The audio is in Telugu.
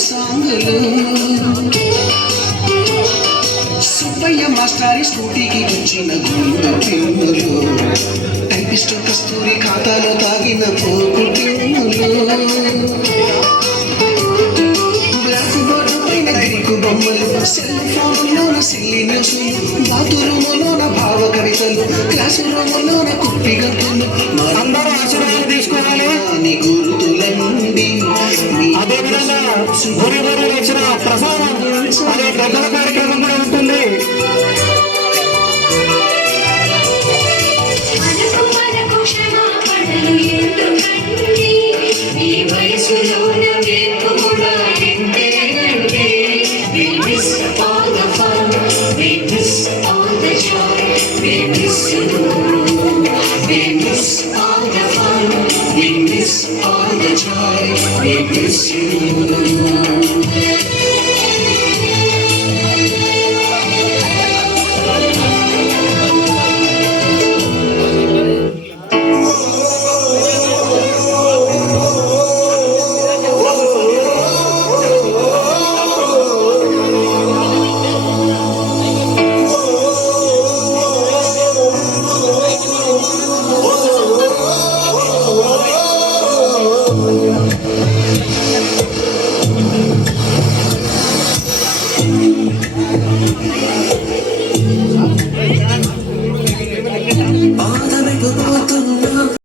సాంగులు సుబ్బయ్య మాస్టారి స్కూటీకి వచ్చిన గుండె పిన్నులు టైపిస్టు కస్తూరి ఖాతాలో తాగిన పోపు పిన్నులు బ్లాక్ బోర్డు పైన గిరుకు బొమ్మలు సెల్ ఫోన్లోన సిల్లి న్యూస్లు బాతురూములోన భావ కవితలు క్లాసు రూములోన కుప్పి గంతులు అందరూ ఆశీర్వాదం తీసుకోవాలి. గుర్తులండి అదేవిధంగా గురి ఇచ్చిన ప్రసాదం అనే గద్దల కార్యక్రమం కూడా ఉంటుంది. We miss you.